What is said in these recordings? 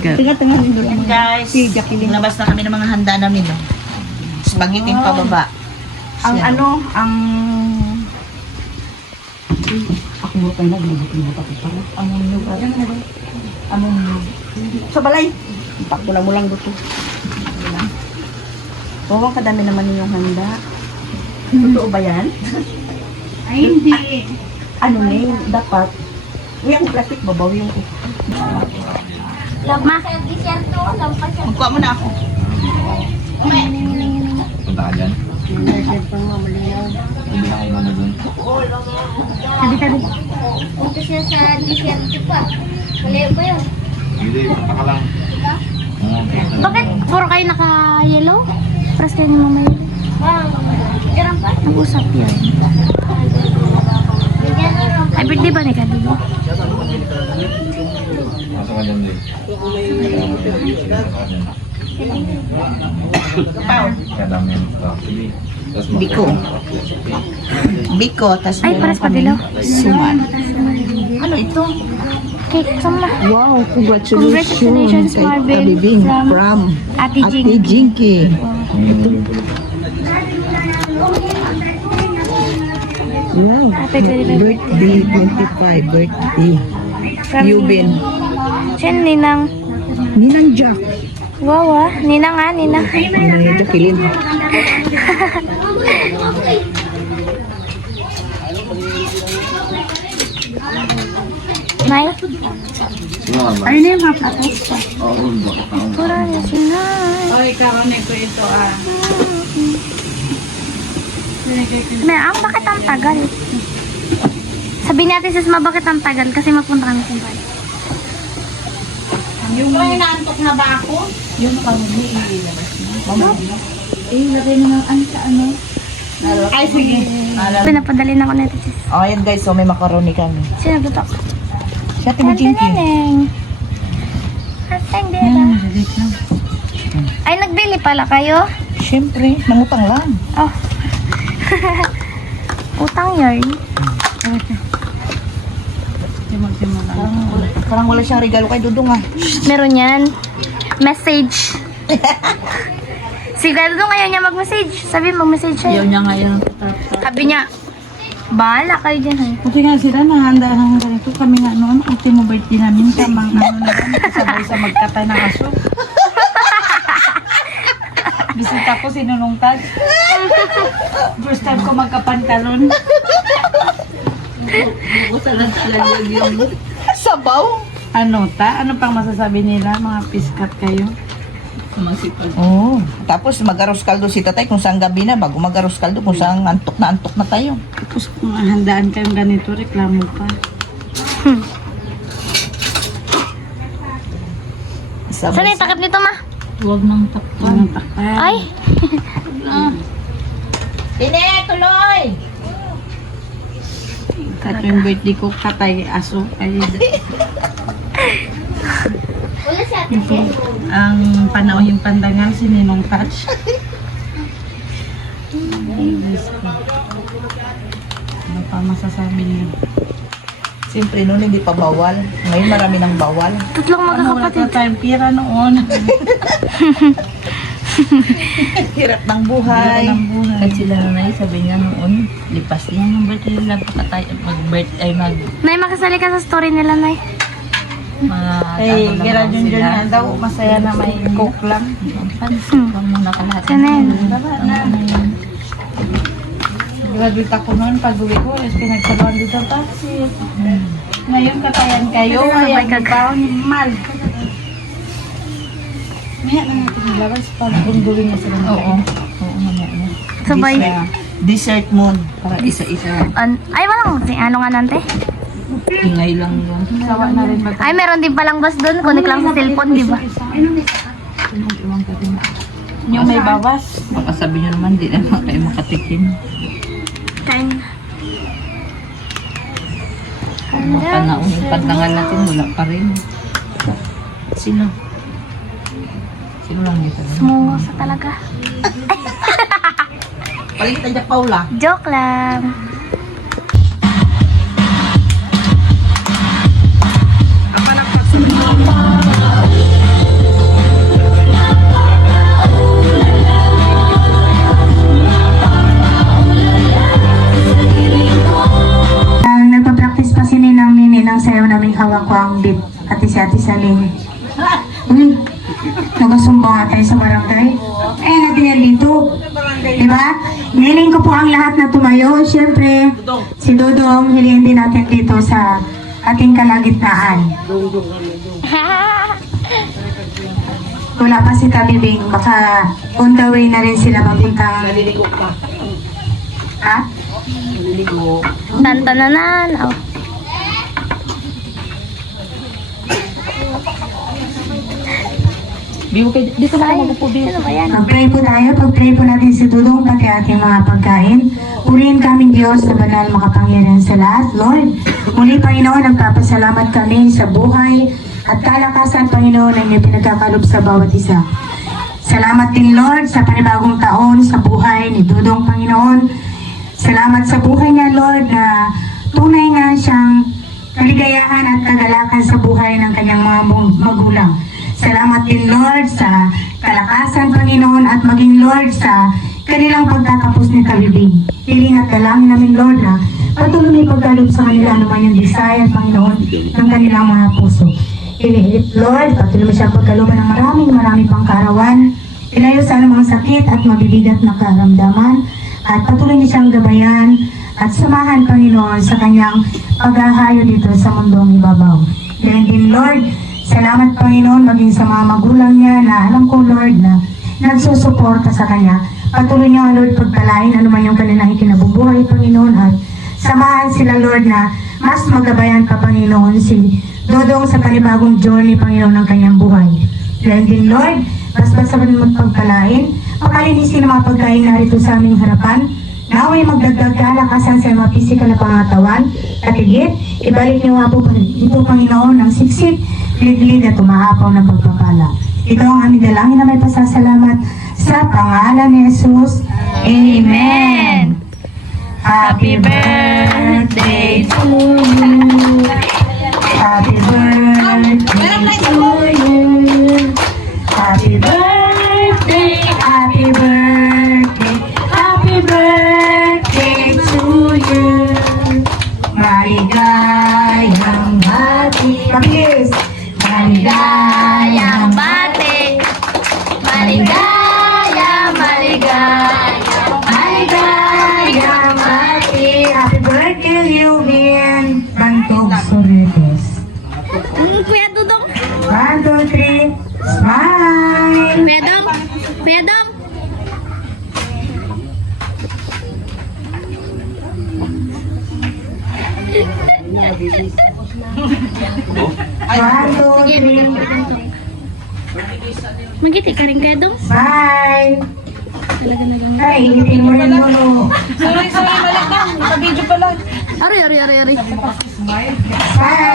Tengah-tengah nito Yan lang. guys, Si Jacqueline. labas na kami ng mga handa namin. No? Spaghetti Wow. pababa. Ang Siya. ano, ang... Ako mo pa nagluluto mo pa pala. Among nyug. Among nyug. Sa balay. Pakula mo lang dito. Oo, kadami naman ninyong handa. Totoo ba yan? Ay, hindi. Ano na yun? Dapat. Uy, ang plastic, babaw yung... Lampas yung disyerto, lampas yung... Magkuha mo na ako. Punta ka dyan? Hindi ako muna dun. Punta siya sa disyerto pa. Mali ba yun? Hindi, punta ka lang. Bakit puro kayo naka-yellow? Paras kayo ni Mama Yelo. Jarang pa. Nag-usap yun. Bigyan na lang. Ay, birthday ba ni Kadilo? Masok ka dyan, Lee. Kaya dami yung stock. Sige. Tapos Biko. Biko, tas Ay, meron paras pa kami dilaw. suman. Ano ito? Cake, sama. Wow, congratulations, Congratulations, kay Marvin, Kabibing from Ate Jing. Ate Jinky. Wow, Happy 25th. birthday, 25, birthday. From Yubin. Siya, Ninang. Ninang Jack. Wow, ah. Ninang, ah. Ninang. Ano Jacqueline? Nay? Sino ka ba? Ano yung mapapos pa? Oo, bakit ako? Pura niya si Nay. Oy, karoon ko ito ah. May bakit ang tagal? Sabihin natin sis, bakit ang tagal? Kasi magpunta kami sa bahay. Yung inaantok na ba ako? Yung pang-huli, ilabas mo. Lagay mo ng ano sa ano? Ay, sige. Pinapadali na ako nito sis. Oh, yan guys, so may macaroni kami. Sino nagluto? Siya, Timo Jinky. Tantananeng. Hashtag dito. Ay, nagbili pala kayo? Siyempre, nangutang lang. Oh. Utang yarn. Parang wala siyang regalo kay Dudong ah. Meron yan. Message. Si Dudong ayaw niya mag-message. Sabi mag-message siya. niya ngayon. Sabi niya, bahala kayo dyan. Hay. Buti nga sila nahanda ng ganito. Kami nga noon, ultimo birthday namin. Tamang ano na kami, kasabay sa magkatay ng aso. Bisita ko sinunungtad. First time ko magkapantalon. Sabaw? Ano ta? Ano pang masasabi nila? Mga piskat kayo? Oo. Tapos mag-aros kaldo si tatay kung saan gabi na. Bago mag-aros kaldo kung saan antok na tayo. Tapos kung handaan kayong ganito, reklamo pa. Saan yung takip nito, ma? Huwag nang takpan. Huwag nang takpan. Ay! Tine, tuloy! Kato yung birthday ko, katay aso. Ay, Wala siya ate. ang panahon yung pandangal, sininong touch. Ano pa masasabi niyo? Siyempre noon hindi pa bawal. Ngayon marami ng bawal. Tatlong Ano, wala magkakapatid. pa tayong pira noon. Hirap ng buhay. Hirap ng buhay. At sila nanay, sabi niya noon, lipas niya ng birthday nila pagkatay, mag-birthday, Nay, makasali ka sa story nila, Nay. mga Ay, ano gira lang dyan sila. nga daw, masaya na may coke lang. Huwag mo nakalahat. Sana yun. Graduate ako noon, pag uwi ko, is pinagsaluan dito ang pansit. Ngayon katayan kayo, Sabay kaya kag- baon mal. Maya na natin nilabas para gunggurin na sila. Oo. Oo, mamaya. Sabay. Dessert mood. Para isa-isa. Ay, walang ano nga nante? Ingay lang yun. Sawa na rin ba? Ay, meron din palang bus doon. Connect lang sa cellphone, di ba? Yung may bawas. Baka sabi nyo naman, di naman kayo makatikim. Kain. Panaon yung pantangal natin, wala pa rin. Sino? Sino lang dito? Sumungo sa talaga. Palitan niya, Paula. Joke lang. bangbit at si Ate Saling. Nagasumbong nga tayo sa barangay. Eh, natin yan dito. Diba? Hiling ko po ang lahat na tumayo. Siyempre, si Dodong, hilingin din natin dito sa ating kalagitnaan. Wala pa si Tabibing. Baka on the way na rin sila papuntang... Naliligo pa. Ha? Naliligo. Tantananan. Oh. Bibo kayo, dito na ako magpupo, Bibo. Ano ba yan? Mag-pray po tayo. Pag-pray po natin si Dudong pati ating mga pagkain. Purihin kami Diyos sa banal makapangyarihan sa lahat. Lord, muli Panginoon, nagpapasalamat kami sa buhay at kalakasan Panginoon na inyo pinagkakalob sa bawat isa. Salamat din Lord sa panibagong taon sa buhay ni Dudong Panginoon. Salamat sa buhay niya Lord na tunay nga siyang kaligayahan at kagalakan sa buhay ng kanyang mga magulang. Salamat din Lord sa kalakasan Panginoon at maging Lord sa kanilang pagtatapos ni Kabibing. Hiling at dalangin namin Lord na patuloy may pagkaloob sa kanila naman yung desire Panginoon ng kanilang mga puso. Hiling Lord, patuloy mo siya pagkalooban ng maraming pang kaarawan. Ilayo sa anumang sakit at mabibigat na karamdaman. At patuloy niya siyang gabayan at samahan Panginoon sa kanyang paghahayo dito sa mundong ibabaw. Hiling din Lord, salamat Panginoon maging sa mga magulang niya na alam ko Lord na nagsusuporta sa kanya. Patuloy niya Lord pagpalain ano man yung kanilang ikinabubuhay Panginoon at samahan sila Lord na mas magabayan pa Panginoon si Dodong sa panibagong journey Panginoon ng kanyang buhay. Kaya din Lord, basta mo magpagpalain, pakalinisin ang mga pagkain narito sa aming harapan. Naway magdagdag kalakasan sa mga pisikal na pangatawan at higit, ibalik niyo nga po ito Panginoon ng siksik, liglig at umahapaw na pagpapala. Ito ang aming dalangin na may pasasalamat sa pangalan ni Jesus. Amen. Happy birthday to you. Happy birthday to you. Happy birthday, happy birthday, happy birthday to you. Maligayang hati. Mabilis. Maligayang bate. Maligaya, maligaya. Maligayang hati. Happy birthday, Lubin. Bantog Sorites. Kuya Dudong. 1, 2, 3. Smile. Kuya Dong. Kuya Dong. One, two, three. Magiti ka rin Kuya Dong. Smile. Talaga na lang. Ay, initin mo rin mo. Sorry, balik na. Naka-video pa lang. Ari. Smile,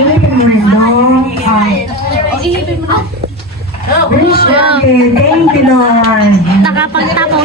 initin mo rin dong. Wish birthday. Thank you, Lord. Nakapagtapos.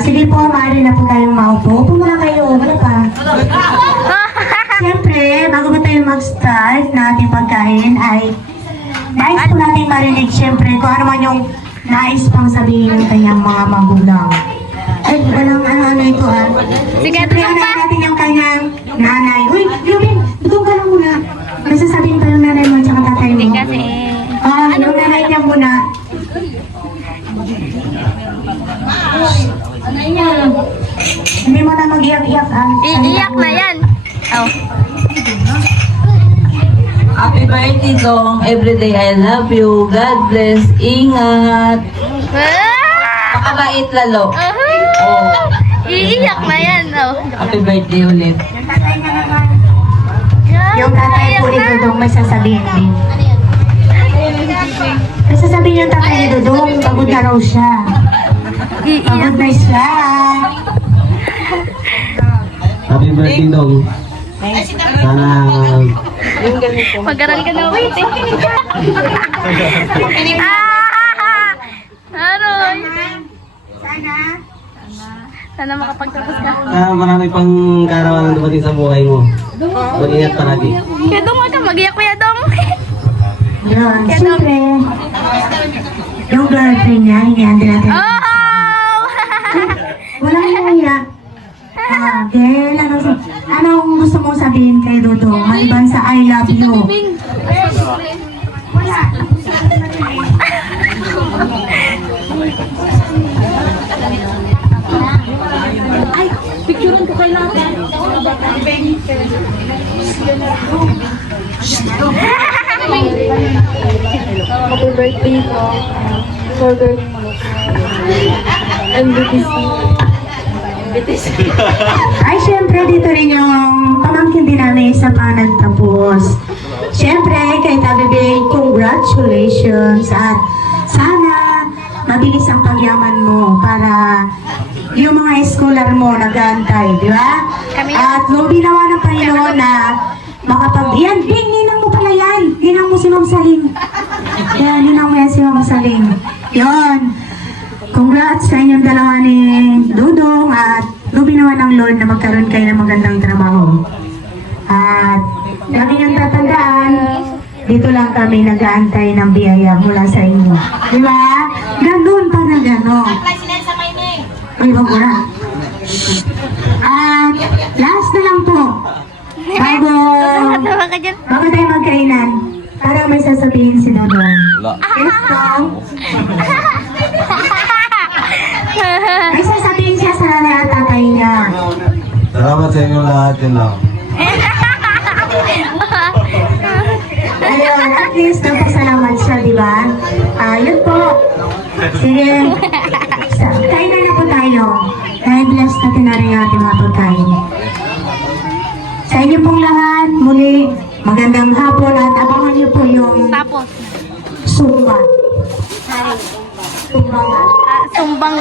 Sige po, maaari na po tayong maupo. Upo muna kayo. Wala pa. Siyempre, bago ba tayo mag-start na ating pagkain ay nais po natin marinig siyempre kung ano man yung nais pang sabihin ng kanyang mga magulang. Ay, walang ano ito ha. Sige, Siyempre, Dudong pa. anayin natin yung kanyang nanay. Uy, Lubin, tutong ka lang muna. May sasabihin pa yung nanay mo at saka tatay mo. Kasi, Yung nanay niya muna. Hindi mo na mag-iyak-iyak ha. iiyak na yan. Oh. Happy birthday, Dong. Everyday I love you. God bless. Ingat. Makabait lalo. Iiyak na yan. Oh. Happy birthday ulit. Yung tatay niya naman. Yung tatay po ni Dudong may sasabihin din. May sasabihin yung tatay ni Dudong, pagod na raw siya. Pagod na siya. Happy birthday, Dong. Mag-aral ka na ulit. Aroy. Sana makapagtapos ka. Marami pang kaarawan na dumating sa buhay mo. Mag-ingat palagi. Kuya Dong, wag ka mag-iyak Kuya Dong. Yun, siyempre. Yung girlfriend niya, hinihan din natin. Oh! Walang hiya. Again, anong gusto mong sabihin kay Dudong maliban sa I love you? Happy birthday po. Burger. And Ay, syempre, dito rin yung pamangkin din namin isa pa nagtapos. Syempre, kay Tabibing, congratulations at sana mabilis ang pagyaman mo para yung mga scholar mo nag-aantay, di ba? At nung binawa ng Panginoon na yan, Bing, ninang mo pala yan. Ninang mo si Ma'am Saling. Yan, ninang mo yan si Ma'am Saling. Yun. Congrats sa inyong dalawa ni Dudong at lubinawa ng Lord na magkaroon kayo ng magandang trabaho. At lagi niyong tatandaan, dito lang kami nag-aantay ng biyaya mula sa inyo. Di ba? Ganun pa na gano'n. Uy, wag mo na. At last na lang po, bago tayo magkainan, para may sasabihin si Dudong. Yes, Dong. May sasabihin siya sa nanay at tatay niya. Salamat sa inyo lahat, yun lang. Ayun, at least nagpasalamat siya, di ba? Yun po. Sige. Kainan na po tayo. Dahil bless natin na rin ating mga pagkain. Sa inyo pong lahat, muli, magandang hapon at abangan niyo po yung Tapos, sumba. Sumba. sumbang.